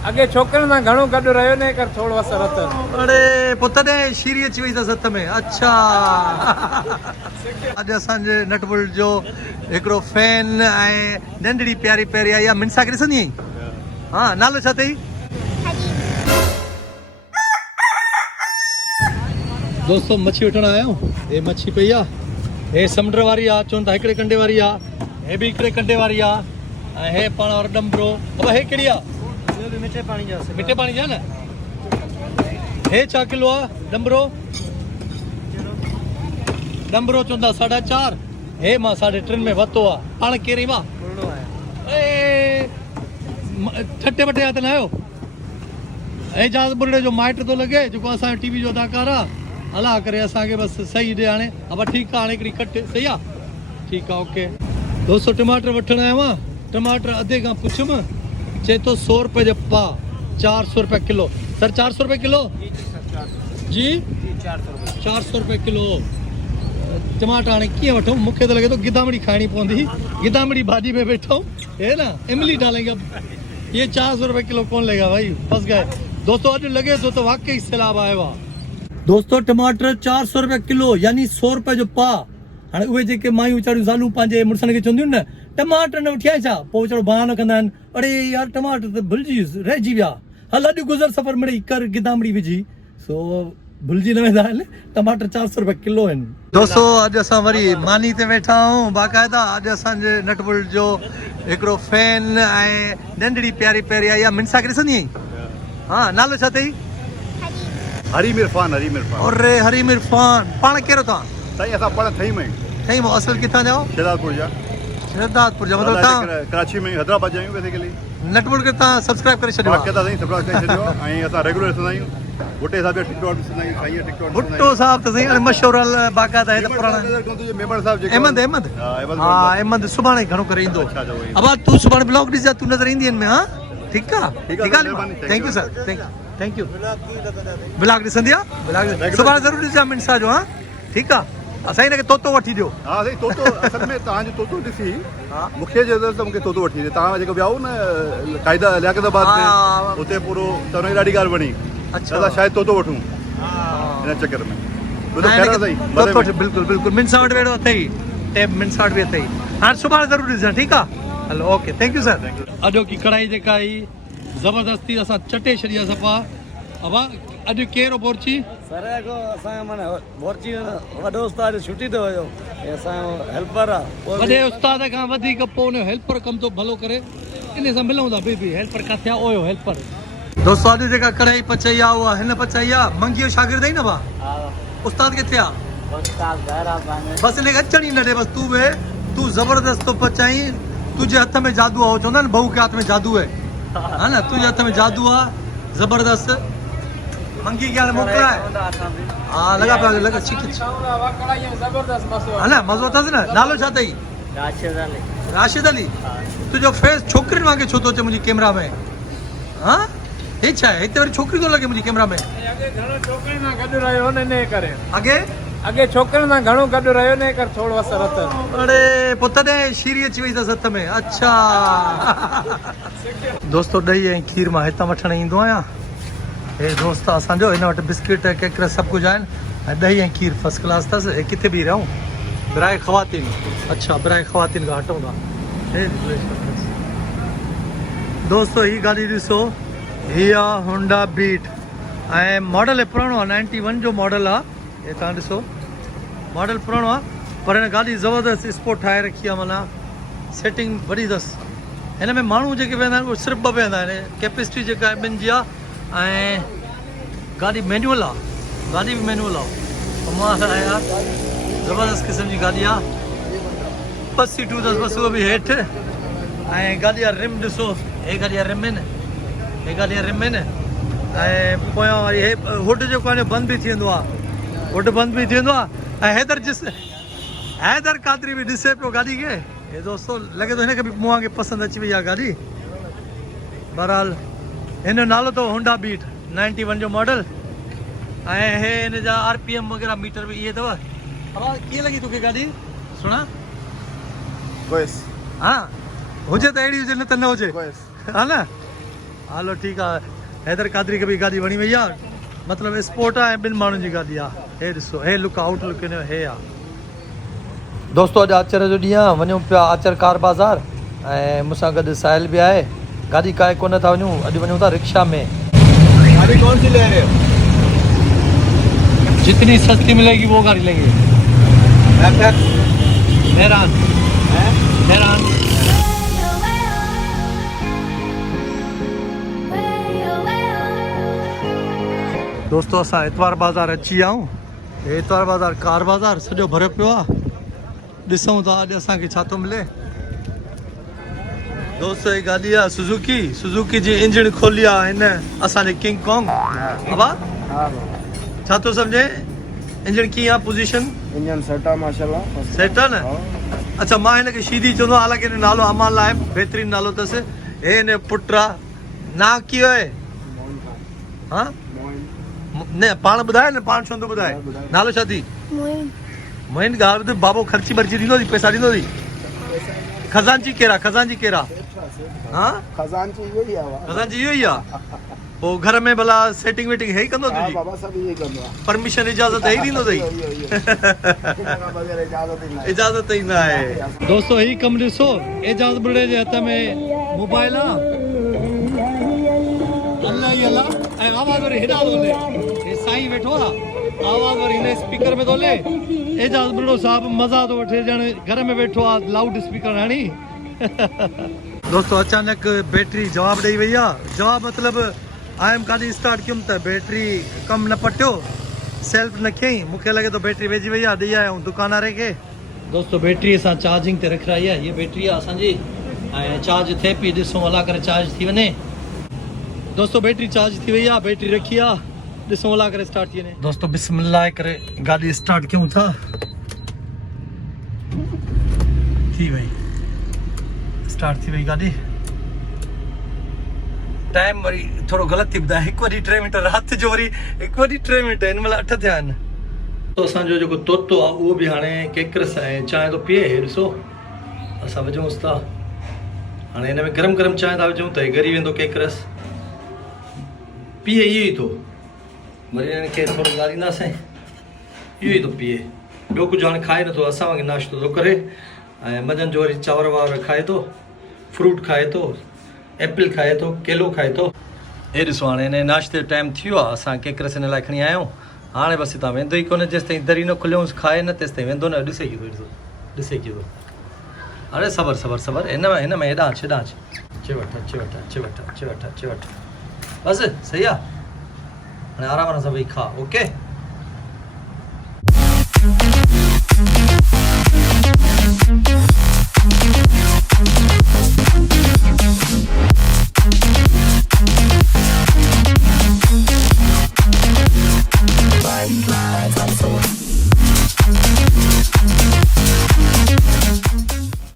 अगे छोकरनि सां घणो गॾु रहियो न कर थोरो असर अथनि। अरे पुत ने शीरी अची वई अथसि हथ में। अच्छा अॼु असांजे नटबुल जो हिकिड़ो फैन ऐं नंढड़ी प्यारी प्यारी आई आहे मिनसा खे ॾिसंदी आहीं? हा नालो छा अथई? दोस्तों मच्छी वठण आया आहियूं। हे मच्छी पई आहे, हे समुंड वारी आहे, चवनि था हिकिड़े कंडे वारी आहे, हे बि हिकिड़े कंडे वारी आहे, ऐं हे पाण वारो डंबरो। अब हे कहिड़ी आहे? मिठे पाणी जा मिठे पाणी जा न। हे छा किलो आहे डंबरो? डंबरो चवंदा 4.5, हे मां 3.5 में वरितो आहे। पाण कहिड़ी मां ठटे वटे आहे त न आहियो? एजाज़ बुरड़े जो माइट थो लॻे जेको असांजो टीवी जो अदाकार आहे। अला करे असांखे बसि सही ॾे हाणे। अब ठीकु आहे, हाणे हिकिड़ी कट सही आहे, ठीकु आहे, ओके। दोस्तों टमाटर वठण आयो आहियां। टमाटर अधे खां पुछियुमि, चए थो 100 रुपए जो पा, 400 रुपए किलो। सर 400 रुपए किलो जी? 400 रुपए किलो टमाटा। हाणे कीअं वठूं? मूंखे त लॻे थो गिदामड़ी खाइणी पवंदी। गिदामड़ी भाॼी में वेठो है ना, इमली डालेंगे। ये 400 रुपए किलो कौन लेगा भाई, फंस गए। दोस्तों अॼु लॻे थो त वाकई सैलाब आयो आहे। दोस्तों टमाटर 400 रुपए किलो, यानी 100 रुपए जो पा। हाणे उहे जेके मायूं वीचारियूं ज़ालूं पंहिंजे मुड़ुसनि खे चवंदियूं न टमाटर न वठी आया छा, पोइ वीचारो बहानो कंदा आहिनि, अड़े यार टमाटर त भुलिजी रहिजी विया, हल अॼु गुज़र सफ़र मिड़ई कर गिदामड़ी विझी। सो भुलिजी न वेंदा आहिनि। टमाटर 400 रुपए किलो आहिनि। दोस्तों अॼु असां वरी मानी ते वेठा आहियूं बाक़ाइदा। अॼु असांजे नटबुल जो हिकिड़ो फैन ऐं नंढड़ी प्यारी प्यारी आई आहे मिनसा खे ॾिसंदी आहीं? हा नालो छा अथई? हरीम इरफान। हरीम इरफान। अरे हरीम इरफान, पाण कहिड़ो तव्हां? साईं असां पाण ठही में ठही में असल किथां जा? शहदादपुर जा। शहदादपुर जा, मतलब तव्हां कराची में हैदराबाद जा आहियूं बेसिकली। नटबुल खे तव्हां सब्सक्राइब करे छॾियो आहे? साईं सब्सक्राइब करे छॾियो आहे ऐं असां रेगुलर ॾिसंदा आहियूं। भुट्टे साहब जा टिकटॉक ॾिसंदा आहियूं। साईं टिकटॉक भुट्टो साहब त सही मशहूर बाक़ाइदा है त पुराणा मेमण साहब जेके अहमद अहमद हा अहमद सुभाणे घणो करे ईंदो। अब तूं सुभाणे ब्लॉग ॾिसजा, तूं नज़र ईंदी में। हा ठीकु आहे, ठीकु आहे। Thank you sir, thank you. Blog ॾिसंदी आहे? ब्लॉग सुभाणे ज़रूरु ॾिसजा मिनसा जो। हा ठीकु आहे। असां हिनखे तोतो वठी ॾियो। हा साईं तोतो असल में तव्हांजो तोतो ॾिसी मूंखे ज़रूरत त मूंखे तोतो वठी ॾियो। तव्हां जेको विया हो न क़ाइदा लियाकताबाद में, उते पूरो तव्हांजी ॾाढी ॻाल्हि बणी। अच्छा शायदि तोतो वठूं हिन चक्कर में। बिल्कुलु बिल्कुलु मिनसा वटि वेठो अथई, टेप मिनसा वटि बि अथई। हाणे सुभाणे ज़रूरु ॾिसजां, ठीकु आहे? Hello okay, thank you sir. अॼो की कढ़ाई जेका आई ज़बरदस्ती असां चटे छॾी सफ़ा। अब अॼु केरु बोरची? सर को असांजो माना बोरची वॾो उस्ताद छुटी थो वियो, असांजो हेल्पर आहे। वॾे उस्ताद खां वधीक पोइ हुन हेल्पर कमु थो भलो करे, इन सां मिलूं था। बेबी हेल्पर किथे आहे? OYO helper. दोस्तों अॼु जेका कढ़ाई पचाई आहे उहा हिन पचाई आहे। मंगी जो शागिर्द आई न भा? उस्ताद किथे आहे? बसि हिनखे अचण ई न ॾे, बसि तूं वे, तूं ज़बरदस्त तो पचाई। तुंहिंजे हथ में जादू आहे, चवंदा आहिनि बहू के हथ में जादू है, हा न? तुंहिंजे हथ में जादू आहे ज़बरदस्त। मंगी के हाणे मोकिलाए। हा लॻा पिया लॻा छिक हा न, मज़ो अथसि न। नालो छा अथई? राशिद अली। तुंहिंजो फेस छोकिरियुनि वांगुरु छो थो अचे मुंहिंजी कैमरा में? हा हे छा आहे? हिते वरी छोकिरी थो लॻे मुंहिंजी कैमरा में। अॻे घणो छोकिरियुनि सां गॾु रहियो न, इन करे। अॻे छोकिरियुनि सां घणो गॾु रहियो न, कर थोरो असर अथनि। अरे पुत ने शीरी अची वई अथसि हथ में। अच्छा दोस्तों ॾही ऐं खीर मां हितां वठणु ईंदो आहियां। हे दोस्त असांजो, हिन वटि बिस्किट केकर सभु कुझु आहिनि ऐं ॾही ऐं खीर फर्स्ट क्लास अथसि। हे किथे बीह रहूं? बराए ख़वातीन। अच्छा बराए ख़वातीन खां हटूं था। दोस्तों ही गाॾी ॾिसो, हीअ आहे होंडा बीट ऐं मॉडल पुराणो आहे, 91 जो मॉडल आहे। हे तव्हां ॾिसो मॉडल पुराणो आहे, पर हिन गाॾी ज़बरदस्त स्पोर्ट ठाहे रखी आहे। माना सेटिंग वॾी अथसि। हिन में माण्हू जेके वेंदा आहिनि उहे सिर्फ़ु 2 वेंदा आहिनि। कैपेसिटी जेका आहे 2 जी आहे ऐं गाॾी मैनुअल आहे, गाॾी बि मैनुअल आहे। कमाल आहे यार, ज़बरदस्त क़िस्म जी गाॾी आहे। 2 सीटूं अथसि बसि, उहो बि हेठि। ऐं गाॾी जा रिम ॾिसो, हे गाॾी जा रिम आहिनि, हे गाॾी जा रिम आहिनि। ऐं पोयां वरी हे हुड जेको आहे बंदि बि थी वेंदो आहे, हुड बंदि बि थी वेंदो आहे। ऐं हैदर कादरी बि ॾिसे पियो गाॾी खे। हे दोस्तों लॻे थो हिनखे बि मूं वांगुरु पसंदि अची वई आहे गाॾी। बहरहाल हिन जो नालो अथव होंडा बीट, 91 जो मॉडल। ऐं हे हिन जा RPM वग़ैरह मीटर बि इहे अथव। कीअं लॻी तोखे गाॾी? सुणा बस हा, हुजे त अहिड़ी हुजे, न त न हुजे, हा न? हलो ठीकु आहे हैदर कादरी खे बि गाॾी वणी वई आहे मतिलबु स्पोर्ट आहे ॿिनि माण्हुनि जी गाॾी आहे हे ॾिसो हे लुक आउट लुक हिन जो हे आहे दोस्तो अॼु आचर जो ॾींहुं आहे वञूं पिया आचर कार बाज़ार ऐं मूंसां गॾु साहिल बि आहे गाॾी काए कोन था वञूं अॼु वञूं था रिक्शा में गाड़ी कौन सी ले रहे हो जितनी सस्ती मिलेगी वो गाड़ी लेंगे हैरान हैरान दोस्तो असां इतवार बाज़ार अची विया आहियूं हे इतवार बाज़ार कार बाज़ार सॼो भरियो पियो आहे ॾिसूं था अॼु असांखे छा थो मिले दोस्तो ही गाॾी आहे सुज़ुकी जी इंजन खोली आहे हिन असांजे किंग कॉन्ग बाबा छा थो सम्झे इंजन कीअं आहे पोज़ीशन इंजन सेट आहे माशाल्लाह सेट आहे न अच्छा मां हिनखे शीदी चवंदो आहियां हालांकि हिन जो नालो अमान आहे बहितरीनु नालो अथसि हे हिन जो पुटु आहे ना कीअं आहे हा न पाण ॿुधाए न पाण छो नथो ॿुधाए नालो छा थी मोइन ॻाल्हि ॿुध बाबो ख़र्ची बर्ची ॾींदो अथई पैसा ॾींदो अथई खज़ांची कहिड़ा हा खजांची इहो ई आहे खज़ांची इहो ई आहे पोइ घर में भला सेटिंग वेटिंग हे ई कंदो तुंहिंजी बाबा सभु इहो ई कंदो आहे परमिशन इजाज़त हे ई ॾींदो अथई इजाज़त ई न आहे दोस्तो ही कमु ॾिसो एजाज़ बुढ़े जे हथ में मोबाइल आहे अल्लाह ई अल्लाह ऐं आवाज़ वरी हेॾा थो हले हे साईं वेठो आहे आवाज़ वरी हिन स्पीकर में थो हले एजाज़ बुढ़ो साहब मज़ा थो वठे ॼण घर में वेठो आहे लाउड स्पीकर हणी दोस्तो अचानक बैटरी जवाब ॾेई वई आहे जवाब मतिलबु आयम गाॾी स्टार्ट कयुमि त बैटरी कमु न पटियो सेल्फ न कयईं मूंखे लॻे थो बैटरी वेझी वई आहे ॾेई आहियूं दुकानदारे खे दोस्तो बैटरी असां चार्जिंग ते रखाई आहे हीअ बैटरी आहे असांजी ऐं चार्ज थिए पई ॾिसूं हला करे चार्ज थी वञे दोस्तो बैटरी चार्ज थी वई आहे बैटरी रखी आहे ॾिसूं हला करे स्टार्ट थी वञे दोस्तो बिस्मिल्लाह करे गाॾी स्टार्ट कयूं था थी वई स्टार्ट थी वई गाॾी टाइम वरी थोरो ग़लति थी ॿुधाए 1:03 राति जो वरी 1:03 हिन महिल 8 थिया आहिनि तो असांजो जेको तोतो आहे उहो बि हाणे केकरस ऐं चांहि थो पीए हे ॾिसो असां विझूंसि था हाणे हिन में गरम गरम चांहि था विझूं त हे ॻरी वेंदो केकरस पीए इहो ई थो वरी हिनखे थोरो ॻारींदासीं इहो ई थो पीए ॿियो कुझु हाणे खाए नथो असां वांगुरु नाश्तो थो करे ऐं मंझंदि जो वरी चांवर वावर खाए थो फ्रूट खाए थो एप्पल खाए थो केलो खाए थो हे ॾिसो हाणे हिन नाश्ते जो टाइम थी वियो आहे असां केकरस हिन लाइ खणी आया आहियूं हाणे बसि हितां वेंदो ई कोन्हे जेसि ताईं दरी न खुलियोसि खाए न तेसि ताईं वेंदो न ॾिसे की थो ॾिसे की थो अरे सबर हिन में हेॾां अच बसि सही आहे हाणे आराम सां वेही खा ओके